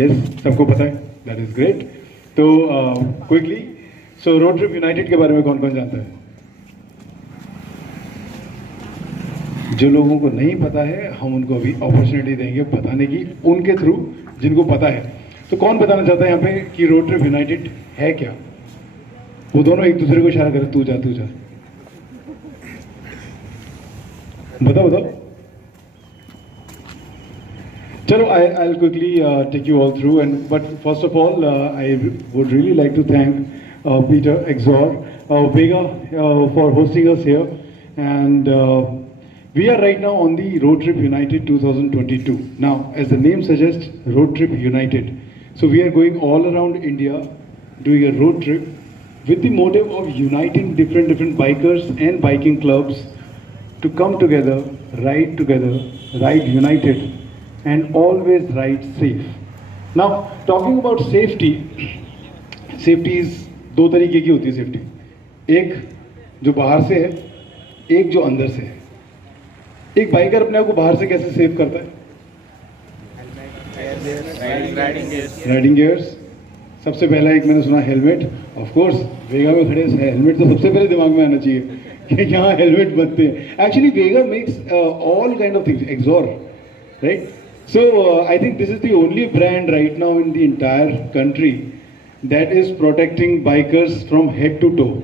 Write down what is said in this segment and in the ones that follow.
यस, सबको पता है, दैट इज ग्रेट। तो क्विकली, सो रोड ट्रिप यूनाइटेड के बारे में कौन कौन जानता है? जो लोगों को नहीं पता है हम उनको अभी अपॉर्चुनिटी देंगे बताने की, उनके थ्रू जिनको पता है। तो कौन बताना चाहता है यहाँ पे कि रोड ट्रिप यूनाइटेड है क्या? वो दोनों एक दूसरे को इशारा करें, तू जा तू जा, बताओ बताओ। चलो, I'll quickly take you all through, and but first of all, I would really like to thank Peter Exor, Vega, for hosting us here, and we are right now on the Road Trip United 2022. Now, as the name suggests, Road Trip United. So we are going all around India, doing a road trip with the motive of uniting different bikers and biking clubs to come together, ride united, and always ride safe. Now, talking about safety, safety is दो तरीके की होती है सेफ्टी, एक जो बाहर से है, एक जो अंदर से है। एक बाइकर अपने आप को बाहर से कैसे सेव करता है? राइडिंग गियर्स, सबसे पहला एक मैंने सुना हेलमेट। ऑफ कोर्स वेगा में खड़े हेलमेट तो सबसे पहले दिमाग में आना चाहिए कि यहाँ हेलमेट बनते हैं। एक्चुअली वेगा makes all kind of things, XOR, right? So I think this is the only brand right now in the entire country that is protecting bikers from head to toe.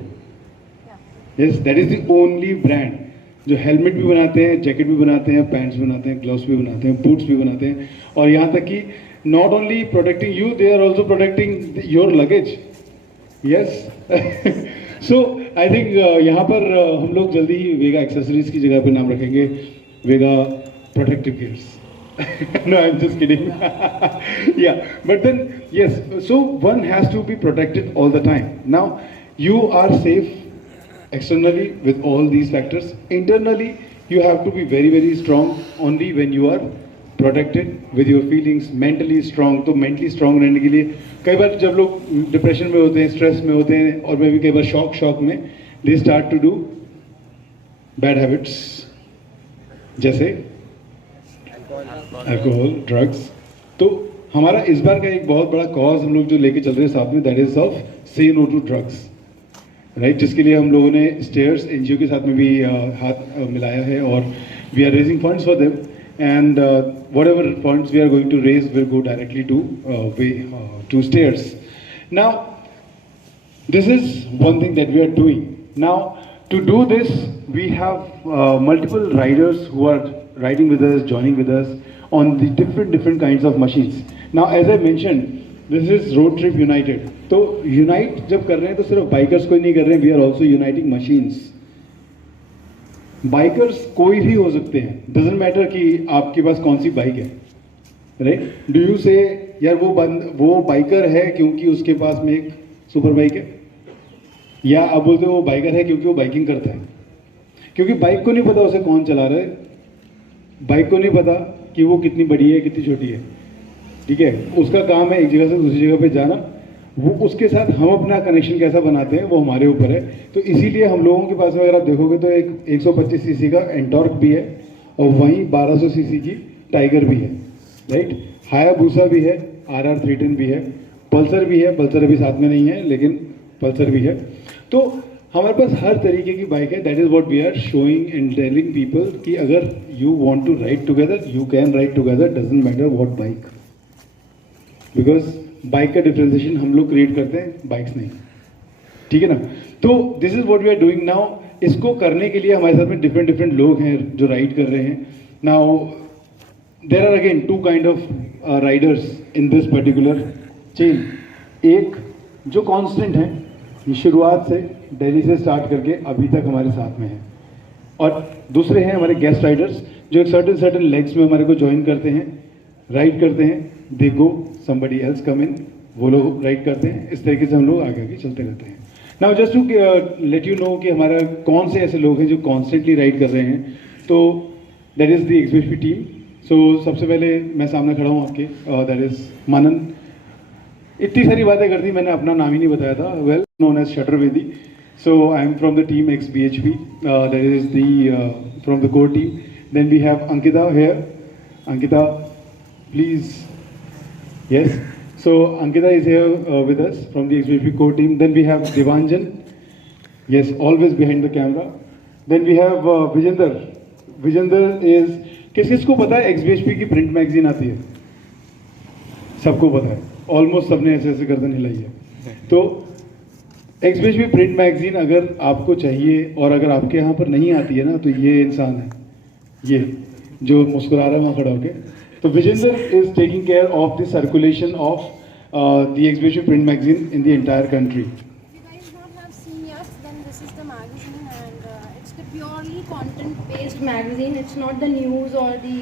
Yes, that is the only brand जो हेलमेट भी बनाते हैं, जैकेट भी बनाते हैं, पैंट्स भी बनाते हैं, ग्लव्स भी बनाते हैं, बूट्स भी बनाते हैं, और यहाँ तक कि not only protecting you, they are also protecting your luggage. Yes. So I think यहाँ पर हम लोग जल्दी ही वेगा एक्सेसरीज की जगह पे नाम रखेंगे Vega protective gears. No, I'm just kidding. Yeah, but then yes, so one has to be protected all the time. Now you are safe externally with all these factors. Internally you have to be very strong only when you are protected with your feelings, mentally strong. तो mentally strong रहने के लिए कई बार जब लोग डिप्रेशन में होते हैं, स्ट्रेस में होते हैं, और मैं भी कई बार शॉक में they start to do bad habits, जैसे अल्कोहल, ड्रग्स। तो हमारा इस बार का एक बहुत बड़ा कॉज हम लोग जो लेके चल रहे हैं साथ में, दैट इज ऑफ से नो टू ड्रग्स, राइट? जिसके लिए हम लोगों ने स्टेयर्स एनजीओ के साथ में भी हाथ मिलाया है, और we are raising funds for them, and whatever funds we are going to raise will go directly to Stairs. Now this is one thing that we are doing. Now, to do this, we have multiple riders who are riding with us, joining with us on the different kinds of machines. Now, as I mentioned, this is Road Trip United. तो unite जब कर रहे हैं तो सिर्फ बाइकर्स को ही नहीं कर रहे हैं, we are also uniting machines. Bikers कोई भी हो सकते हैं, doesn't matter कि आपके पास कौन सी बाइक है, right? Do you say यार वो बाइकर है क्योंकि उसके पास में एक सुपर बाइक है, या आप बोलते हो वो बाइकर है क्योंकि वो बाइकिंग करता है? क्योंकि बाइक को नहीं पता उसे कौन चला रहा है, बाइक को नहीं पता कि वो कितनी बड़ी है कितनी छोटी है, ठीक है? उसका काम है एक जगह से दूसरी जगह पे जाना। वो उसके साथ हम अपना कनेक्शन कैसा बनाते हैं वो हमारे ऊपर है। तो इसीलिए हम लोगों के पास में अगर आप देखोगे तो एक 125 सीसी का एंटॉर्क भी है, और वहीं 1200 सीसी की टाइगर भी है, राइट? हायाबूसा भी है, RR310 भी है, पल्सर भी है, पल्सर अभी साथ में नहीं है लेकिन पल्सर भी है। तो हमारे पास हर तरीके की बाइक है। That is what we are showing and telling people कि अगर you want to ride together, you can ride together, doesn't matter what bike, because bike का डिफरेंशिएशन हम लोग क्रिएट करते हैं, बाइक्स नहीं, ठीक है ना? तो this is what we are doing now. इसको करने के लिए हमारे साथ में डिफरेंट लोग हैं जो राइड कर रहे हैं। Now there are again two kind of riders in this particular chain. एक जो कांस्टेंट है, शुरुआत से दिल्ली से स्टार्ट करके अभी तक हमारे साथ में है, और दूसरे हैं हमारे गेस्ट राइडर्स जो एक सर्टेन लेग्स में हमारे को ज्वाइन करते हैं, राइड करते हैं, दे गो, समबडी एल्स कम इन, वो लोग राइड करते हैं। इस तरीके से हम लोग आगे चलते रहते हैं। Now just to let you know कि हमारा कौन से ऐसे लोग हैं जो कॉन्स्टेंटली राइड कर रहे हैं। तो दैट इज़ द एक्सबीएचपी टीम। सो सबसे पहले मैं सामने खड़ा हूँ आपके, दैट इज़ मनन। इतनी सारी बातें कर दी, मैंने अपना नाम ही नहीं बताया था। वेल नोन एज शटरवेदी। So I am from the team XBHP, that is from the core team. Then we have Ankita here. Ankita, please Yes. So Ankita is here with us from the XBHP core team. Then we have Devanjan. Yes, always behind the camera. Then we have Vijender. Vijender is किस-किसको पता है XBHP की print magazine आती है? सबको पता है. ऑलमोस्ट सबने ऐसे गर्दन हिलाई है. तो XBHP प्रिंट मैगजीन अगर आपको चाहिए और अगर आपके यहाँ पर नहीं आती है ना, तो ये इंसान है, ये जो मुस्कुरा रहा है वहाँ खड़ा होके. तो Vijender is taking care of the circulation of the XBHP print magazine in the entire country. If you guys not have seen yet, then this is the magazine, and it's the purely content-based magazine. It's not the news or the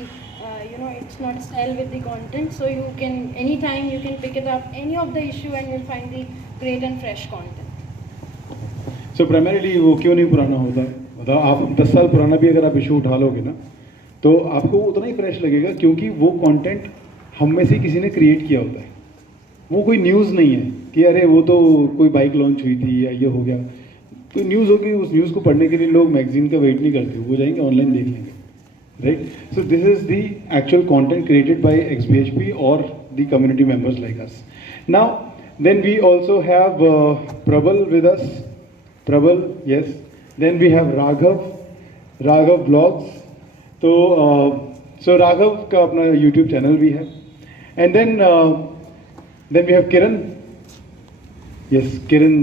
it's not style with the content. So you can anytime you can pick it up any of the issue and you'll find the great and fresh content. So primarily वो क्यों नहीं पुराना होता? मतलब आप 10 साल पुराना भी अगर आप इशू उठा लोगे ना, तो आपको उतना ही फ्रेश लगेगा, क्योंकि वो कंटेंट हम में से किसी ने क्रिएट किया होता है. वो कोई न्यूज़ नहीं है कि अरे वो तो कोई बाइक लॉन्च हुई थी या ये हो गया. तो न्यूज़ होगी, उस न्यूज़ को पढ़ने के लिए लोग मैगजीन का वेट नहीं करते, वो जाएंगे ऑनलाइन देख लेंगे, right. So this is the actual content created by XBHP और the community members like us. Now then we also have Prabal with us. Prabal, yes. Then we have Raghav blogs. तो सो राघव का अपना यूट्यूब चैनल भी है. And then we have Kiran. Yes, Kiran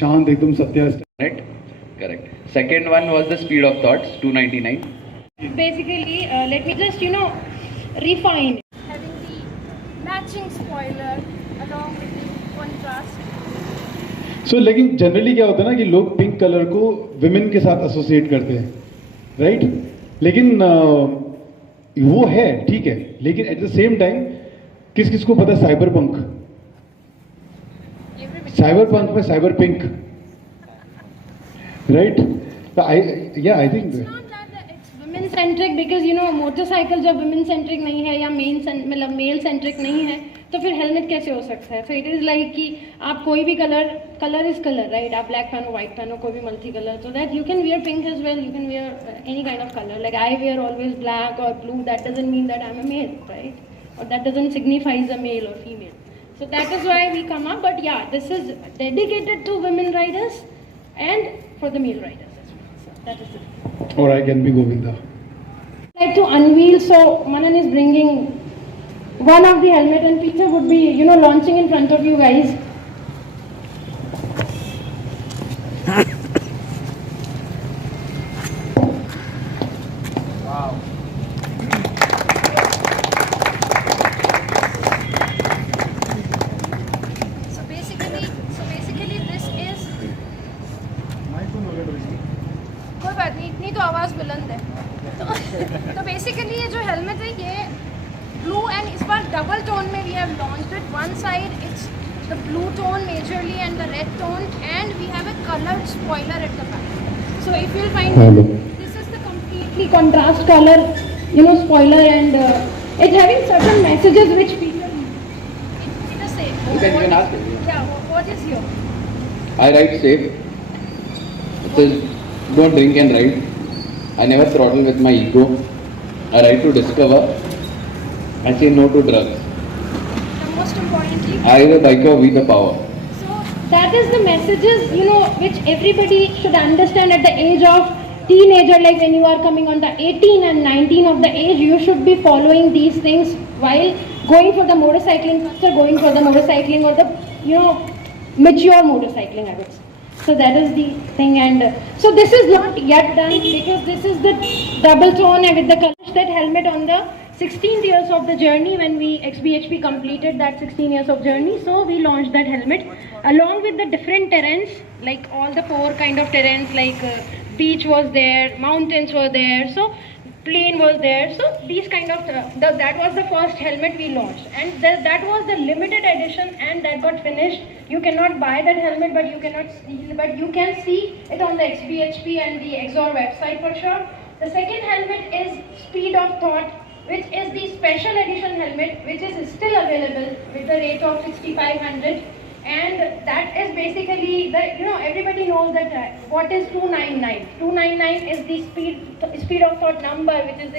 शांत एकदम Satya. Correct. Second one was the speed of thoughts, 299. Basically, let me just refine. Having the matching spoiler along with the contrast. सो लेकिन जनरली क्या होता है ना कि लोग पिंक कलर को विमेन के साथ एसोसिएट करते हैं, राइट. लेकिन वो है, ठीक है, लेकिन एट द सेम टाइम किस को पता है साइबर पंक में cyber pink, right. I think women centric because motorcycle जब women centric नहीं है या मेल सेंट्रिक नहीं है, तो फिर हेलमेट कैसे हो सकता है. सो इट इज़ लाइक कि आप कोई भी कलर इज कलर, राइट. आप ब्लैक पहनो, व्हाइट पहनो, कोई भी multi colour, so that you can wear pink as well, you can wear any kind of colour. Like I wear always black और blue. That doesn't mean that I am a male, right, और that doesn't signifies a male और female. So that is why we come up, but yeah, this is dedicated to women riders and for the male riders as well. So that is it. Or I can be Govinda. I'd like to unveil, so Manan is bringing one of the helmet and Peter would be, launching in front of you guys. कोई बात नहीं, इतनी तो आवाज़ बुलंद है. तो बेसिकली ये जो हेलमेट है ये ब्लू एंड इस बार डबल टोन में we have launched it. One side it's the blue tone majorly and the red tone, and we have a coloured spoiler at the back. So if you will find this is the completely contrast color spoiler, and it's having certain messages which people say. You can ask it. Yeah, what is your? I ride safe. It says, don't drink and ride. I never throttle with my ego. I ride to discover. I say no to drugs. The most importantly, I am a biker with the power. so that is the messages which everybody should understand at the age of teenager. Like when you are coming on the 18 and 19 of the age, you should be following these things while going for the motorcycling, after going for the motorcycling or the mature motorcycling, I would say. So that is the thing, and so this is not yet done because this is the double tone and with the color. That helmet on the 16th years of the journey when we XBHP completed that 16 years of journey, so we launched that helmet along with the different terrains, like all the 4 kind of terrains, like beach was there, mountains were there, so plain was there. So these kind of that was the first helmet we launched, and that was the limited edition, and that got finished. You cannot buy that helmet, but you cannot steal, but you can see it on the XBHP and the Exor website for sure. The second helmet is Speed of Thought, which is the special edition helmet, which is still available with the rate of 6,500. And that is basically the everybody knows that what is 299. 299 is the speed of thought number, which is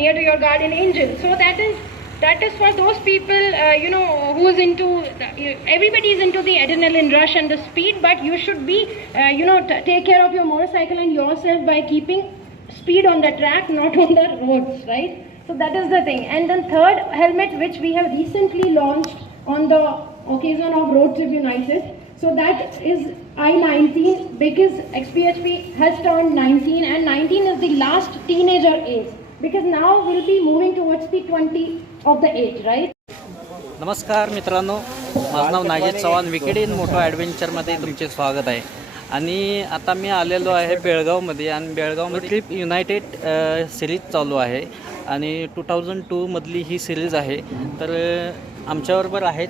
near to your guardian angel. So that is that is for those people, who's into, everybody is into the adrenaline rush and the speed, but you should be, take care of your motorcycle and yourself by keeping speed on the track, not on the roads, right? So that is the thing. And then third helmet, which we have recently launched on the occasion of Road Trip United. So that is I-19, because XPHP has turned 19, and 19 is the last teenager age. Because now we'll be moving towards the 20 of the age, right? नमस्कार मित्रांनो, माझं नाव नागेश चव्हाण, विकेड इन मोटो ॲडव्हेंचरमध्ये तुमचे स्वागत आहे. आणि आता मी आलेलो आहे बेळगावमध्ये, आणि बेळगावमध्ये ट्रिप युनायटेड सिरीज चालू आहे आणि 2002मधली ही सिरीज आहे. तर आमच्याबरोबर आहेत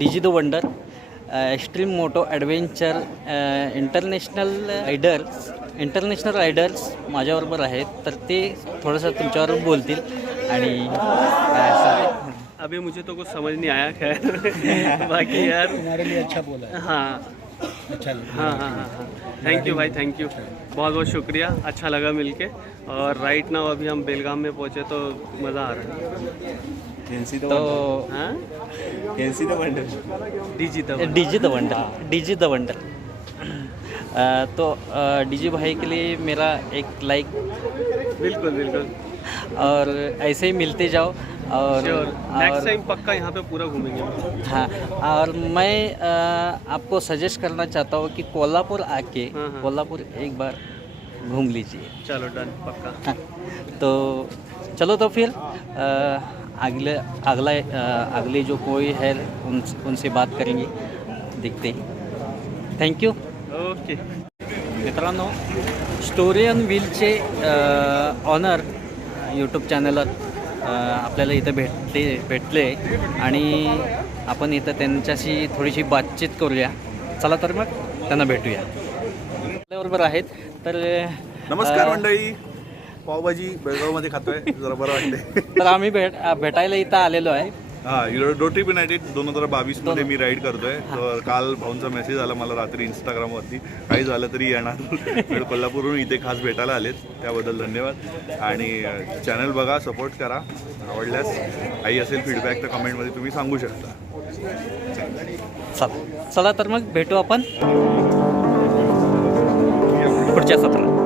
DG the wonder, extreme moto adventure international riders माझ्याबरोबर आहेत. तर ते थोडंसं तुमच्याबरोबर बोलतील. आणि अभी मुझे तो कुछ समझ नहीं आया, खैर बाकी यार हमारे लिए अच्छा बोला है. हाँ अच्छा लगा. हाँ. थैंक यू भाई, थैंक यू, बहुत बहुत शुक्रिया, अच्छा लगा मिलके. और राइट नाउ अभी हम बेलगाम में पहुँचे तो मज़ा आ रहा है. तो हाँ NC the wonder. DG the wonder. तो DG भाई के लिए मेरा एक लाइक, बिल्कुल बिल्कुल, और ऐसे ही मिलते जाओ. और नेक्स्ट टाइम पक्का यहाँ पे पूरा घूमेंगे. हाँ, और मैं आपको सजेस्ट करना चाहता हूँ कि कोल्हापुर आके हाँ. कोल्हापुर एक बार घूम लीजिए. चलो डन, पक्का. हाँ, तो चलो, तो फिर अगले जो कोई है उनसे बात करेंगे, देखते हैं. थँक्यू. ओके. मित्रांनो, स्टोरी ऑन व्हीलचे ऑनर यूट्यूब चॅनल आपल्याला इथं भेटले, आणि आपण इथं त्यांच्याशी थोडीशी बातचीत करूया. चला तर मग त्यांना भेटूया. आपल्याबरोबर आहेत. तर नमस्कार मंडळी, पावभाजी बेळगावमध्ये खातोय, जरा बरं वाटते. तर आम्ही भेटायला इथं आलेलो आहे. हां, रोड ट्रिप युनायटेड 2022मध्ये मी राईड करतोय. तर काल भाऊंचा मेसेज आला मला रात्री इंस्टाग्रामवरती, काही झालं तरी येणार. कोल्हापूरहून इथे खास भेटायला आलेत, त्याबद्दल धन्यवाद. आणि चॅनल बघा, सपोर्ट करा. आवडल्यास काही असेल फीडबॅक तर कमेंटमध्ये तुम्ही सांगू शकता. चला तर मग भेटू आपण पुढच्या सत्रात.